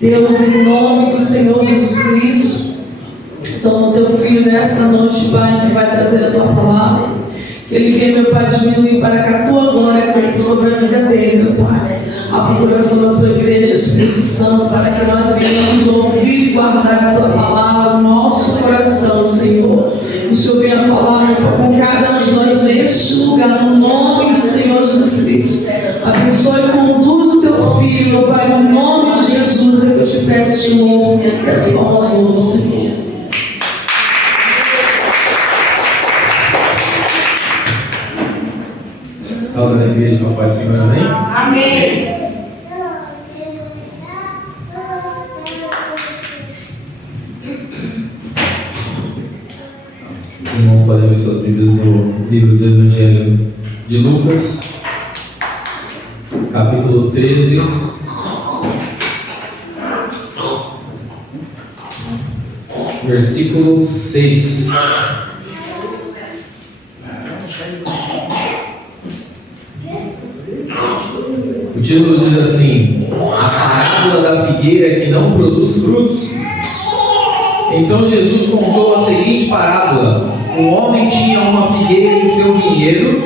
Deus, em nome do Senhor Jesus Cristo, toma o teu filho nesta noite, Pai, que vai trazer a tua palavra. Que ele venha, meu Pai, diminuir para que a tua glória cresça sobre a vida dele, meu Pai. A procuração da tua igreja, Espírito Santo, para que nós venhamos ouvir e guardar a tua palavra no nosso coração, Senhor. O Senhor venha falar, meu Pai, com cada um de nós neste lugar, no nome do Senhor Jesus Cristo. Abençoe e conduz o teu filho, meu Pai, no nome de Jesus. Eu te peço, te louvo e as palmas louvam, Senhor. Salve da igreja, meu Pai, Senhor, amém? Amém. Irmãos, podem ver suas Bíblias no livro do Evangelho de Lucas, capítulo 13. Versículo 6. O título diz assim: a parábola da figueira que não produz frutos. Então Jesus contou a seguinte parábola: um homem tinha uma figueira em seu vinhedo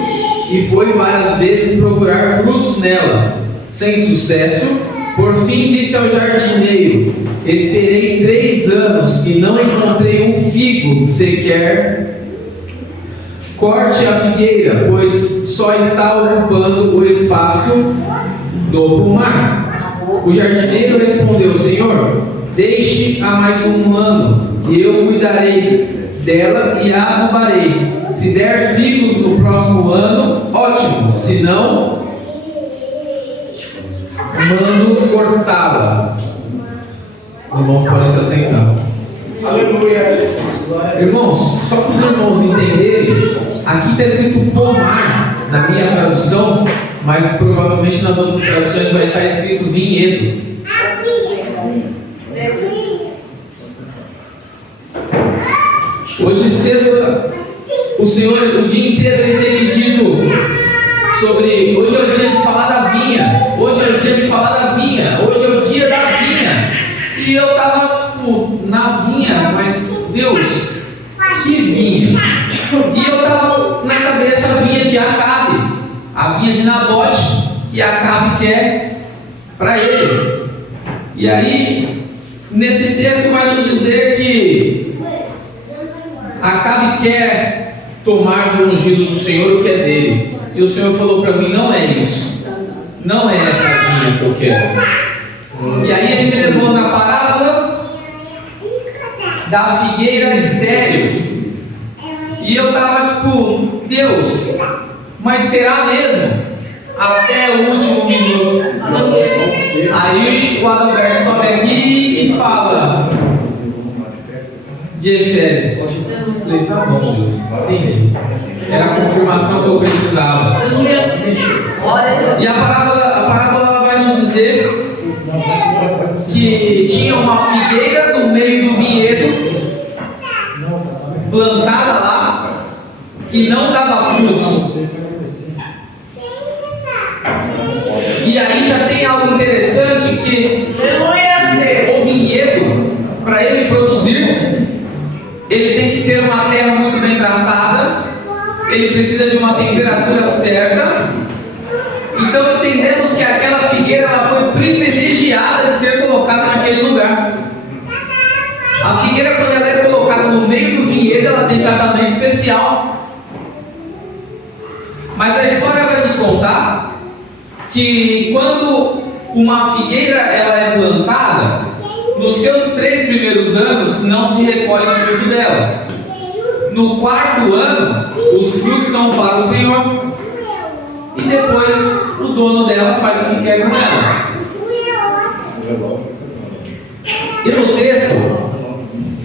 e foi várias vezes procurar frutos nela, sem sucesso. Por fim disse ao jardineiro: esperei 3 anos e não encontrei um figo sequer. Corte a figueira, pois só está ocupando o espaço do pomar. O jardineiro respondeu: Senhor, deixe-a mais um ano e eu cuidarei dela e a adubarei. Se der figos no próximo ano, ótimo, se não, mando cortá-la. Os irmãos podem se assentar. Aleluia. Irmãos, só para os irmãos entenderem, aqui está escrito pomar na minha tradução, mas provavelmente nas outras traduções vai estar escrito vinhedo. Hoje cedo, o Senhor, o dia inteiro, ele tem me dito sobre. Hoje é o dia de falar da vinha. Hoje é o dia de falar da vinha. Hoje é o dia da vinha. E eu estava, na vinha, mas Deus, que vinha? E eu estava na cabeça a vinha de Acabe, a vinha de Nabote, que Acabe quer para ele. E aí, nesse texto vai nos dizer que Acabe quer tomar do ungido do Senhor o que é dele. E o Senhor falou para mim: não é isso. Não é essa vinha que eu quero. E aí ele me levou na parábola da figueira estéril. E eu estava tipo: Deus, mas será mesmo? Até o último minuto. Aí o Adalberto sobe aqui e fala de Efésios. Falei: tá bom, Deus, entendi. Era a confirmação que eu precisava. E a parábola ela vai nos dizer que tinha uma figueira no meio do vinhedo, plantada lá, que não dava frutos. E aí já tem algo interessante, que o vinhedo, para ele produzir, ele tem que ter uma terra muito bem tratada, ele precisa de uma temperatura certa. Então entendemos que aquela figueira ela foi privilegiada de ser colocada naquele lugar. A figueira, quando ela é colocada no meio do vinhedo, ela tem tratamento especial. Mas a história vai nos contar que quando uma figueira ela é plantada, nos seus 3 primeiros anos não se recolhe o fruto dela. No 4º ano, os frutos são para o Senhor. E depois o dono dela faz o que quer com ela. E no texto,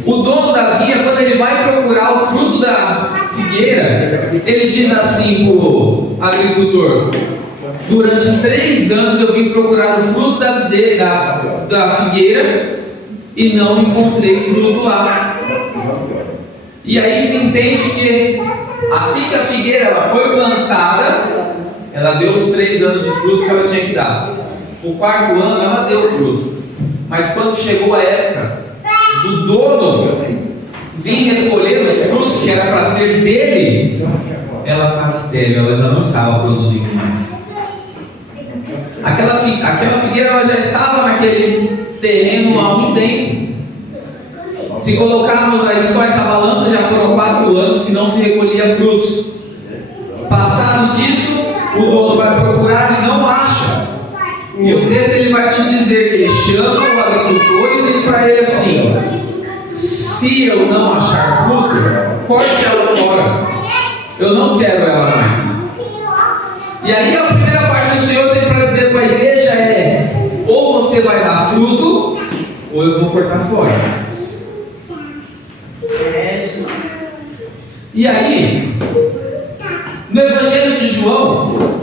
o dono da vinha, quando ele vai procurar o fruto da figueira, ele diz assim para o agricultor: durante 3 anos eu vim procurar o fruto da figueira e não encontrei fruto lá. E aí se entende que assim que a figueira ela foi plantada, ela deu os 3 anos de fruto que ela tinha que dar. O 4º ano ela deu fruto. Mas quando chegou a época do dono vir recolher os frutos que era para ser dele, ela estava estéril, ela já não estava produzindo mais. Aquela figueira ela já estava naquele terreno há algum tempo. Se colocarmos aí só essa balança, já foram 4 anos que não se recolhia frutos. Passado disso, o dono vai procurar e não acha. E o texto ele vai nos dizer que ele chama o agricultor e diz para ele assim: se eu não achar fruto, corte ela fora. Eu não quero ela mais. E aí a primeira parte do Senhor tem para dizer para a igreja é: ou você vai dar fruto, ou eu vou cortar fora. E aí, no Evangelho de João,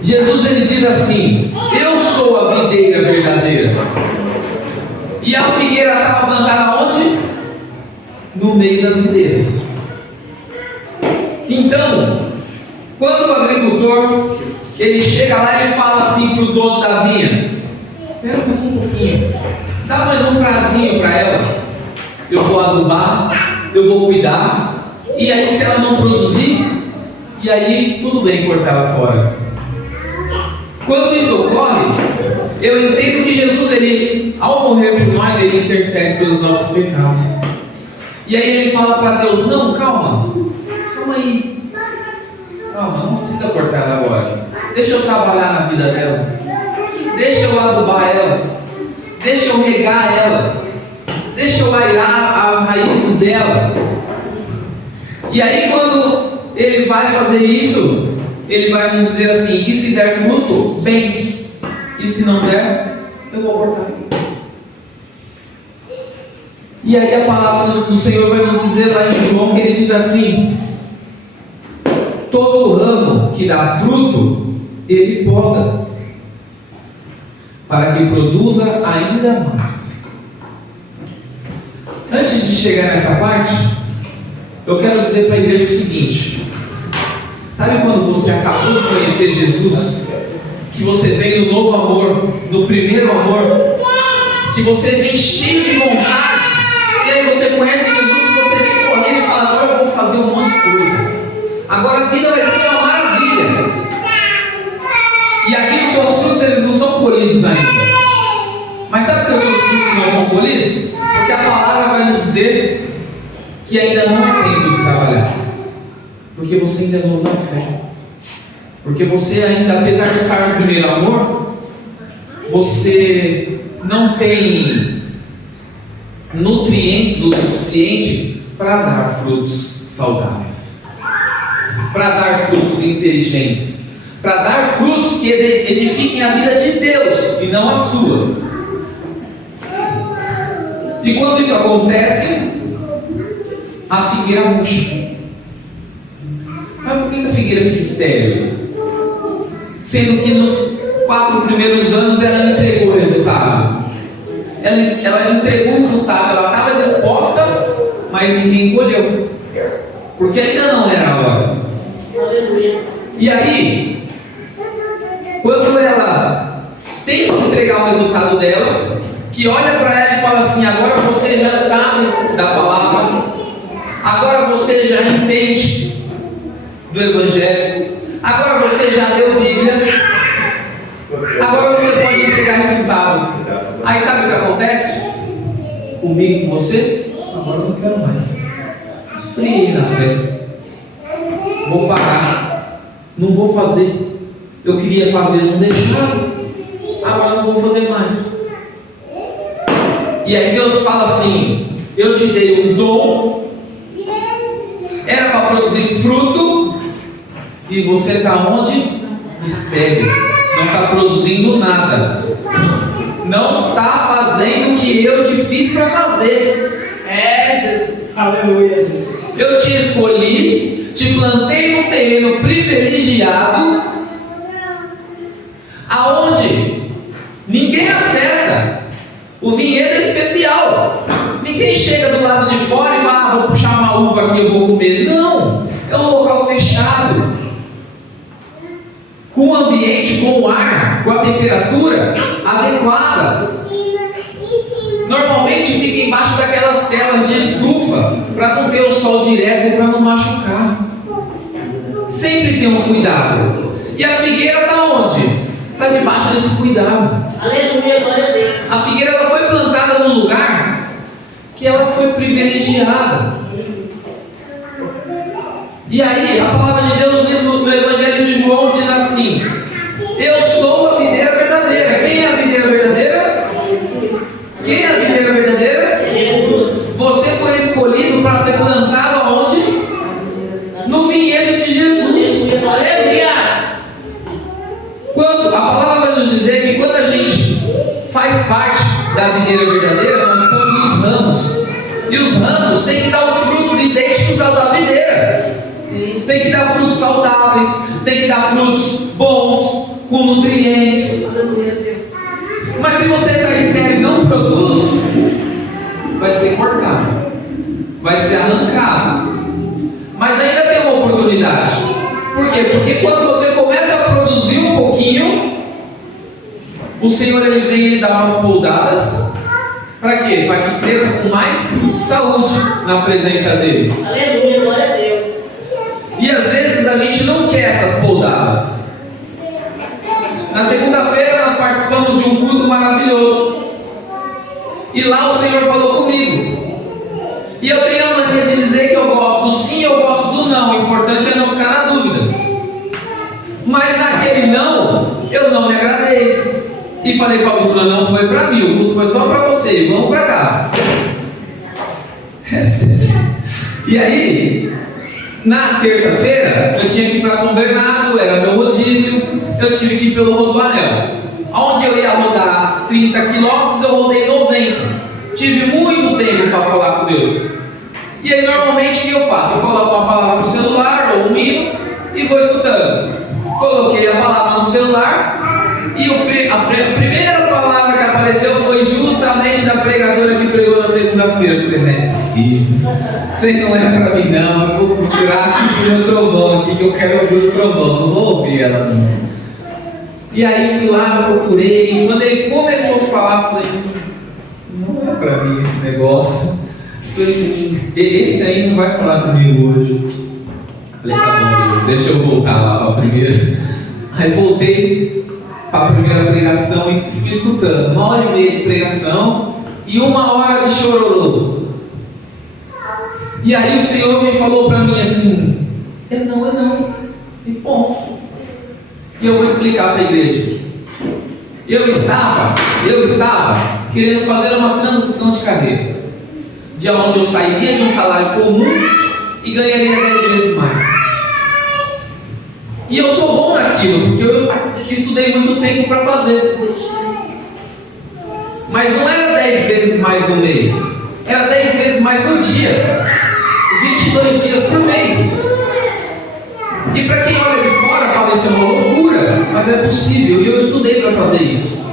Jesus ele diz assim: eu sou a videira verdadeira. E a figueira estava plantada onde? No meio das videiras. Então, quando o agricultor ele chega lá, ele fala assim para o dono da vinha: espera mais um pouquinho, dá mais um prazinho para ela. Eu vou adubar, eu vou cuidar. E aí, se ela não produzir, e aí tudo bem cortar ela fora. Quando isso ocorre, eu entendo que Jesus, ele, ao morrer por nós, ele intercede pelos nossos pecados. E aí ele fala para Deus: não, calma aí, calma, não precisa cortar ela agora. Deixa eu trabalhar na vida dela, deixa eu adubar ela, deixa eu regar ela, deixa eu airar as raízes dela. E aí quando ele vai fazer isso, ele vai nos dizer assim: e se der fruto, bem, e se não der, eu vou cortar. E aí a palavra do Senhor vai nos dizer lá em João, que ele diz assim: todo ramo que dá fruto, ele poda, para que produza ainda mais. Antes de chegar nessa parte, eu quero dizer para a igreja o seguinte: sabe quando você acabou de conhecer Jesus, que você vem no novo amor, no primeiro amor, que você vem cheio de vontade, e aí você conhece Jesus e você vem correndo e fala: agora eu vou fazer um monte de coisa, agora a vida vai ser uma maravilha. E aqui os seus frutos eles não são colhidos ainda. Mas sabe por que os seus frutos não são colhidos? Porque a palavra vai nos dizer que ainda não é tempo de trabalhar, porque você ainda não usa fé, porque você ainda, apesar de estar no primeiro amor, você não tem nutrientes o suficiente para dar frutos saudáveis, para dar frutos inteligentes, para dar frutos que edifiquem a vida de Deus e não a sua. E quando isso acontece, a figueira murcha. Mas por que a figueira fica estéril? Sendo que nos 4 primeiros anos ela entregou o resultado. Ela entregou o resultado, ela estava disposta, mas ninguém colheu, porque ainda não era a hora. E aí, quando ela tem que entregar o resultado dela, que olha para ela e fala assim: agora você já sabe da palavra, agora você já entende do Evangelho, agora você já leu Bíblia, agora você pode entregar resultado. Aí sabe o que acontece? Comigo, com você? Agora eu não quero mais. Esfriei na fé. Vou parar. Não vou fazer. Eu queria fazer, não deixaram. Agora não vou fazer mais. E aí Deus fala assim: eu te dei um dom, era para produzir fruto, e você está onde? Estéril, não está produzindo nada, não está fazendo o que eu te fiz para fazer. Jesus, aleluia. Eu te escolhi, te plantei num terreno privilegiado, aonde ninguém acessa. O vinhedo é especial. Ninguém chega do lado de fora e fala: vou puxar uma uva aqui, eu vou comer. Não, é um local fechado, com o ambiente, com o ar, com a temperatura adequada, normalmente fica embaixo daquelas telas de estufa, para não ter o sol direto e para não machucar. Sempre tem um cuidado. E a figueira está onde? Está debaixo desse cuidado. Aleluia, glória a Deus. A figueira ela foi plantada num lugar que ela foi privilegiada. E aí, a palavra de Deus no Evangelho de João diz assim: eu sou a videira verdadeira. Quem é a videira verdadeira? Quem é a videira verdadeira? Jesus. Você foi escolhido para ser plantado aonde? No vinhedo de Jesus. Aleluia. Quando a palavra vai nos dizer que quando a gente faz parte da videira verdadeira, nós somos os ramos. E os ramos têm que dar os frutos idênticos ao da videira. Tem que dar frutos saudáveis, tem que dar frutos bons, com nutrientes. Mas se você está estéril e não produz, vai ser cortado, vai ser arrancado. Mas ainda tem uma oportunidade. Por quê? Porque quando você começa a produzir um pouquinho, o Senhor ele vem e ele dá umas poldadas. Para quê? Para que cresça com mais saúde na presença dele. Aleluia, glória a Deus. E às vezes a gente não quer essas poldadas. Na segunda-feira nós participamos de um culto maravilhoso. E lá o Senhor falou comigo. E eu tenho a mania de dizer que eu gosto do sim, eu gosto do não. O importante é não ficar na dúvida. Mas naquele não, eu não me agradei. E falei para a Bruna, não foi para mim, o culto foi só para você, vamos para casa. É sério. E aí, na terça-feira, eu tinha que ir para São Bernardo, era meu rodízio, eu tive que ir pelo Rodoanel. Onde eu ia rodar 30 quilômetros, eu rodei 90. Tive muito tempo para falar com Deus. E aí, normalmente, o que eu faço? Eu coloco uma palavra no celular, ou um hino, e vou escutando. Coloquei a palavra no celular, e a primeira palavra que apareceu foi justamente da pregadora que pregou na segunda-feira. Eu falei, não é possível. Falei, não é pra mim não, eu vou procurar aqui o meu trovão aqui, que eu quero ouvir o trovão, não vou ouvir ela não. E aí fui lá, procurei, e quando ele começou a falar, eu falei, não é pra mim esse negócio. Eu falei, esse aí não vai falar comigo hoje. Eu falei, tá bom, Deus, deixa eu voltar lá pra primeira. Aí voltei para a primeira pregação e fiquei escutando 1h30 de pregação e 1 hora de chororô. E aí o Senhor me falou para mim assim, é não, e ponto. E eu vou explicar para a igreja. Eu estava querendo fazer uma transição de carreira, de onde eu sairia de um salário comum e ganharia 10 vezes mais. E eu sou bom naquilo, porque eu estudei muito tempo para fazer. Mas não era 10 vezes mais no mês, era 10 vezes mais no dia, 22 dias por mês. E para quem olha de fora fala, isso é uma loucura, mas é possível, e eu estudei para fazer isso.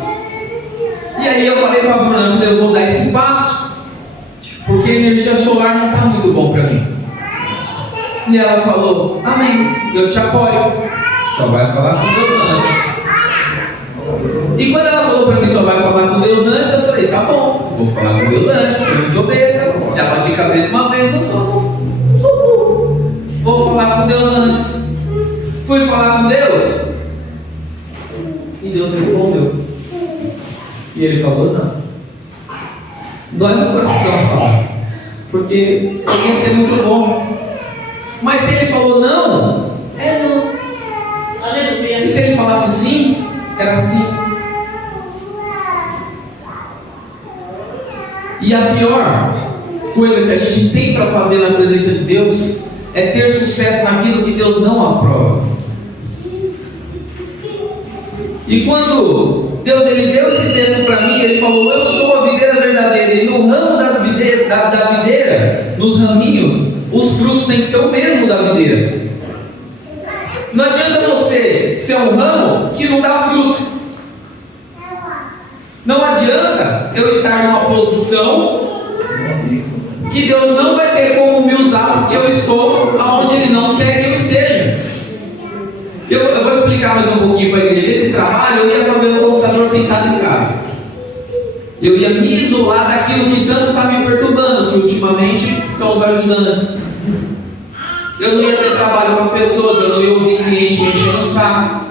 E aí eu falei para a Bruna, eu vou dar esse passo, porque a energia solar não está muito bom para mim. E ela falou, amém, eu te apoio, só vai falar com Deus antes. E quando ela falou para mim, só vai falar com Deus antes, eu falei, tá bom, vou falar com Deus antes, eu não sou besta, já bati cabeça uma vez, não sou burro, vou falar com Deus antes. Fui falar com Deus, e Deus respondeu. E ele falou, não. Dói no coração falar, porque eu ia ser muito bom. Mas se ele falou não, é não. Aleluia. E se ele falasse sim, era sim. E a pior coisa que a gente tem para fazer na presença de Deus é ter sucesso naquilo que Deus não aprova. E quando Deus ele deu esse texto para mim, ele falou, eu sou a videira verdadeira. E no ramo da videira, nos raminhos, os frutos têm que ser o mesmo da videira. Não adianta você ser um ramo que não dá fruto. Não adianta eu estar numa posição que Deus não vai ter como me usar, porque eu estou aonde Ele não quer que eu esteja. Eu vou explicar mais um pouquinho para a igreja. Esse trabalho eu ia fazer no computador sentado em casa. Eu ia me isolar daquilo que tanto está me perturbando, que ultimamente são os ajudantes. Eu não ia ter trabalho com as pessoas, eu não ia ouvir cliente me enchendo o saco.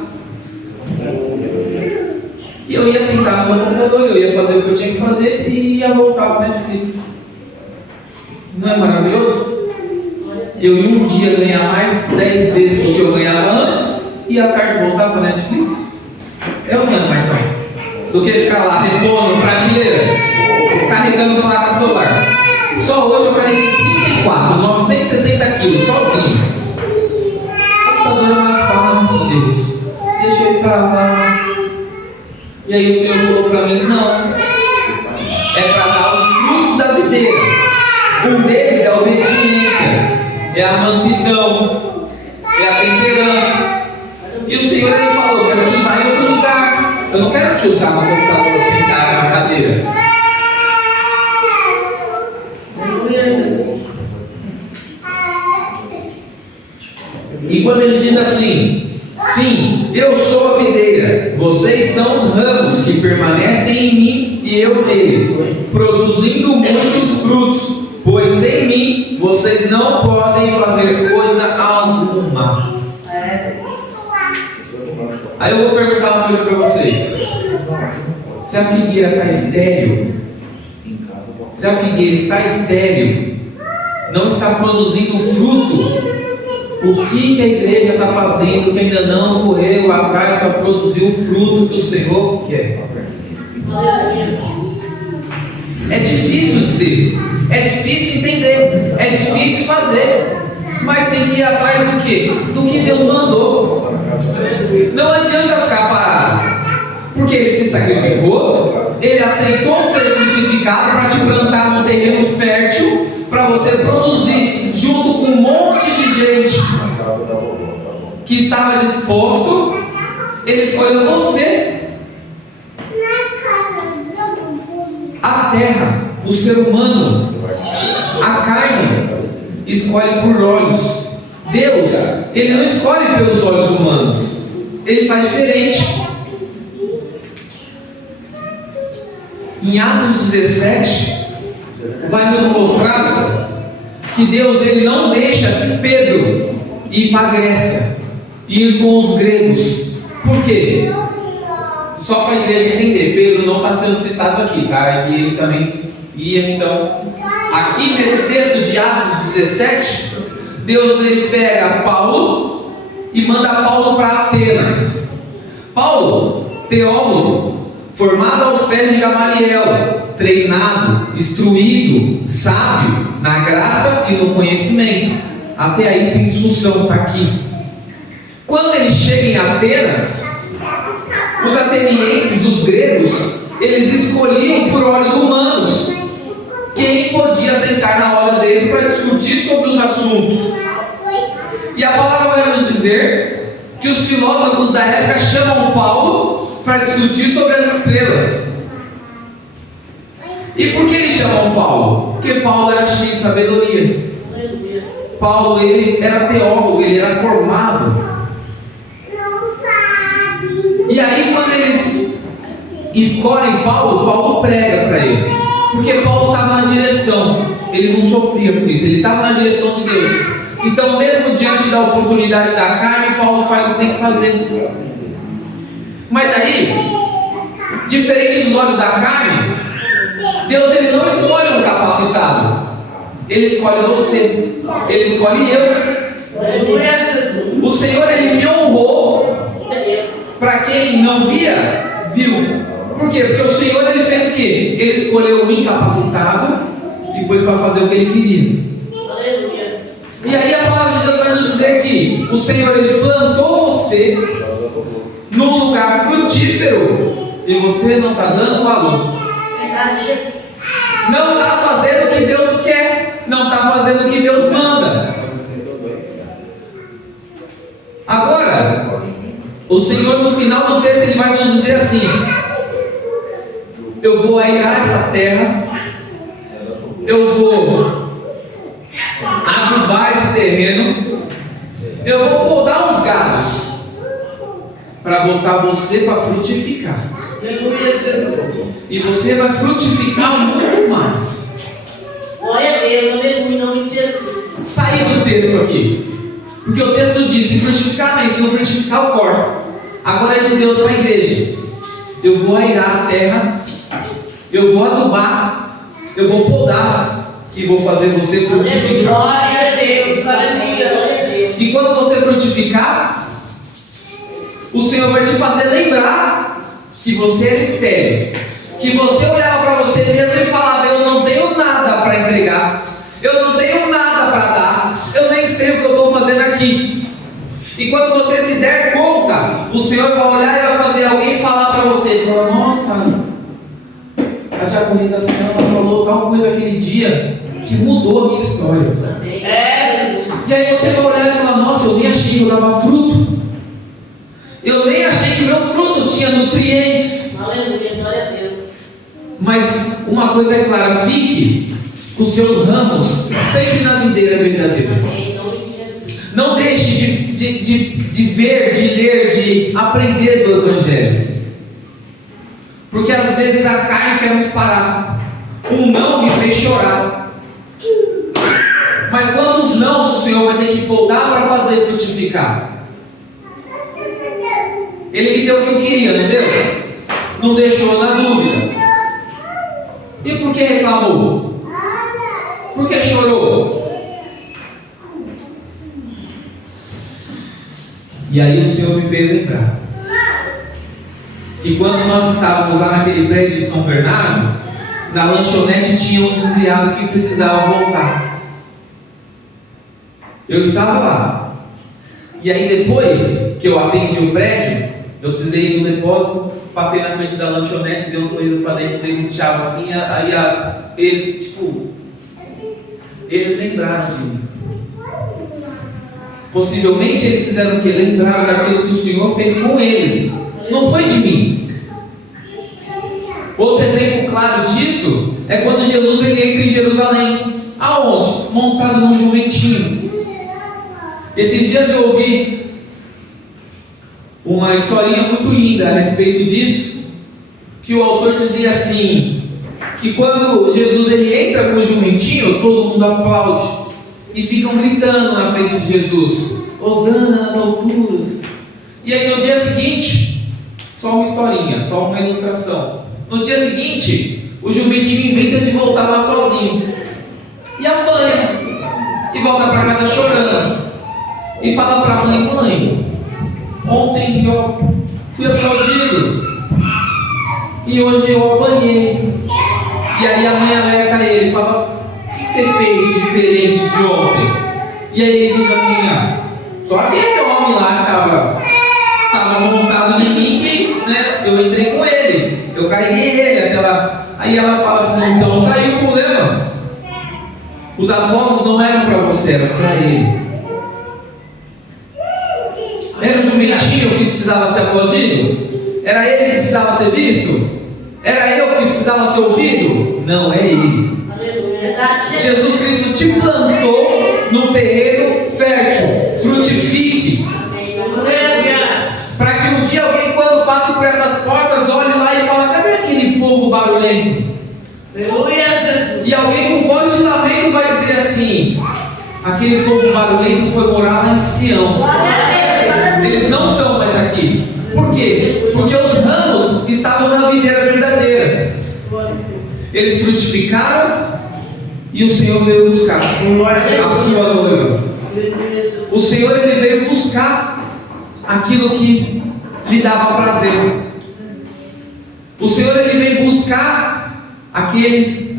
E eu ia sentar no meu computador, eu ia fazer o que eu tinha que fazer e ia voltar para o Netflix. Não é maravilhoso? Eu ia um dia ganhar mais 10 vezes do que eu ganhava antes e à tarde voltar para o Netflix. É ou não é mais sonho? Do que ficar lá repondo prateleira, carregando placa solar. Só hoje eu carreguei 34, 960 quilos, sozinho. O computador é mais fácil, Deus. Deixa eu ir para lá. E aí o Senhor falou para mim, não. É para dar os frutos da videira. Um deles é a obediência, é a mansidão, é a temperança. E o Senhor ele falou, eu quero te usar em outro lugar. Eu não quero te usar no computador sentado na cadeira. E quando ele diz assim, sim, eu sou a videira, vocês são os ramos que permanecem em mim e eu nele, produzindo muitos frutos, pois sem mim vocês não podem fazer coisa alguma. Aí eu vou perguntar uma coisa para vocês. Se a figueira está estéril, se a figueira está estéril, não está produzindo fruto, o que a igreja está fazendo que ainda não correu atrás para produzir o fruto que o Senhor quer? É difícil dizer, é difícil entender, é difícil fazer, mas tem que ir atrás do quê? Do que Deus mandou. Não adianta ficar parado, porque Ele se sacrificou, Ele aceitou ser crucificado para te plantar num terreno fértil, para você produzir junto com um monte de gente que estava disposto. Ele escolheu você. A terra, o ser humano, a carne escolhe por olhos. Deus, Ele não escolhe pelos olhos humanos, Ele faz diferente. Em Atos 17 vai nos mostrar que Deus ele não deixa Pedro ir para a Grécia, ir com os gregos. Por quê? Só para a igreja entender, Pedro não está sendo citado aqui, tá? Aqui ele também ia. Então, aqui nesse texto de Atos 17, Deus ele pega Paulo e manda Paulo para Atenas. Paulo, teólogo, formado aos pés de Gamaliel, treinado, instruído, sábio na graça e no conhecimento. Até aí sem instrução, está aqui. Quando ele chega em Atenas, os atenienses, os gregos, eles escolhiam por olhos humanos quem podia sentar na roda deles para discutir sobre os assuntos. E a palavra vai nos dizer que os filósofos da época chamam Paulo para discutir sobre as estrelas. E por que eles chamam Paulo? Porque Paulo era cheio de sabedoria. Paulo ele era teólogo, ele era formado. E aí quando eles escolhem Paulo, Paulo prega para eles. Porque Paulo estava na direção, ele não sofria por isso, ele estava na direção de Deus. Então mesmo diante da oportunidade da carne, Paulo faz o que tem que fazer. Mas aí, diferente dos olhos da carne, Deus ele não escolhe um capacitado, Ele escolhe você, Ele escolhe eu. O Senhor ele me honrou. Para quem não via, viu. Por quê? Porque o Senhor ele fez o quê? Ele escolheu o incapacitado depois para fazer o que ele queria. E aí a palavra de Deus vai nos dizer que o Senhor ele plantou você num lugar frutífero e você não está dando valor. Não está fazendo o que Deus quer, não está fazendo o que Deus manda. Agora, o Senhor no final do texto ele vai nos dizer assim: eu vou airar essa terra, eu vou adubar esse terreno, eu vou podar uns galhos para botar você para frutificar. E você vai frutificar muito mais. Glória a Deus, aleluia, em nome de Jesus. Sair do texto aqui. Porque o texto diz: se frutificar bem, se não frutificar, eu corto. Agora é de Deus para a igreja. Eu vou airar a terra, eu vou adubar, eu vou podar e vou fazer você frutificar. Glória a Deus, aleluia, glória a Deus. E quando você frutificar, o Senhor vai te fazer lembrar que você era estéril, que você olhava para você mesmo e falava: eu não tenho nada para entregar, eu não tenho nada para dar, eu nem sei o que eu estou fazendo aqui. E quando você se der conta, o Senhor vai olhar e vai fazer alguém falar para você: nossa, a diaconização ela falou tal coisa aquele dia que mudou a minha história. E aí você vai olhar e falar: nossa, eu nem achei que eu dava fruto, eu nem achei que meu fruto tinha nutrientes. Aleluia, glória a Deus. Mas uma coisa é clara: fique com seus ramos sempre na videira verdadeira. Em nome de Jesus. Não deixe de ver, de ler, de aprender do Evangelho. Porque às vezes a carne quer nos parar. Um não me fez chorar. Mas quantos nãos o Senhor vai ter que podar para fazer frutificar? Ele me deu o que eu queria, não deu? Não deixou na dúvida. E por que reclamou? Por que chorou? E aí o Senhor me fez lembrar que quando nós estávamos lá naquele prédio de São Bernardo, na lanchonete tinha um desviado que precisava voltar. Eu estava lá. E aí depois que eu atendi o prédio, eu precisei ir no depósito, passei na frente da lanchonete, dei um sorriso para dentro, dei um tchau assim, eles lembraram de mim. Possivelmente eles fizeram o quê? Lembraram daquilo que o Senhor fez com eles. Não foi de mim. Outro exemplo claro disso é quando Jesus ele entra em Jerusalém. Aonde? Montado num jumentinho. Esses dias eu ouvi uma historinha muito linda a respeito disso, que o autor dizia assim, que quando Jesus ele entra com o jumentinho, todo mundo aplaude e ficam gritando na frente de Jesus: Hosana nas alturas. E aí no dia seguinte, só uma historinha, só uma ilustração, no dia seguinte o jumentinho inventa de voltar lá sozinho e apanha e volta para casa chorando e fala para a mãe: mãe, ontem eu fui aplaudido e hoje eu apanhei. E aí a mãe alerta ele, fala: o que você fez de diferente de ontem? E aí ele diz assim: só aquele homem lá que estava montado em mim, que eu entrei com ele, eu carreguei ele até lá. Aí ela fala assim: então tá aí o problema, os aplausos não eram para você, eram para ele. Era o jumentinho que precisava ser aplaudido? Era ele que precisava ser visto? Era eu que precisava ser ouvido? Não, é ele. Jesus Cristo te plantou num terreno fértil. Frutifique. Para que um dia alguém, quando passe por essas portas, olhe lá e fale: cadê aquele povo barulhento? E alguém com voz de lamento vai dizer assim: aquele povo barulhento foi morar lá em Sião. Eles não estão mais aqui. Por quê? Porque os ramos estavam na videira verdadeira. Eles frutificaram e o Senhor veio buscar a sua noiva. O Senhor ele veio buscar aquilo que lhe dava prazer. O Senhor ele veio buscar aqueles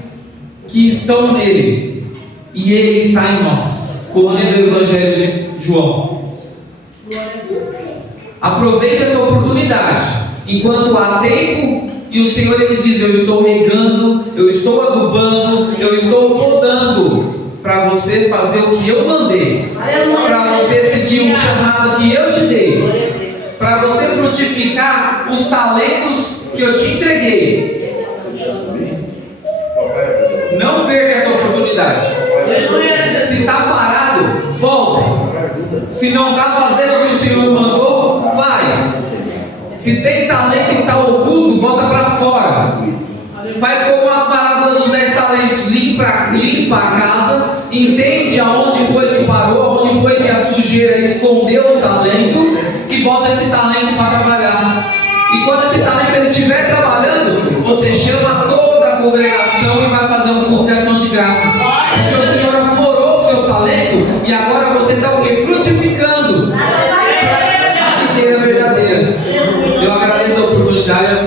que estão nele, e ele está em nós, como diz o Evangelho de João. Aproveite essa oportunidade enquanto há tempo, e o Senhor ele diz: eu estou regando, eu estou adubando, eu estou podando, para você fazer o que eu mandei, para você seguir o chamado que eu te dei, para você frutificar os talentos que eu te entreguei. Não perca essa oportunidade. Se está parado, volta. Se não está fazendo o que o Senhor mandou, faz. Se tem talento que está oculto, bota para fora. talentos, limpa a casa, entende aonde foi que parou, aonde foi que a sujeira escondeu o talento e bota esse talento para trabalhar. E quando esse talento ele estiver trabalhando, você chama toda a congregação e vai fazer um culto de ação de graças. Porque o Senhor aflorou o seu talento e agora você está o quê? Frutificando para essa videira verdadeira. Eu agradeço a oportunidade.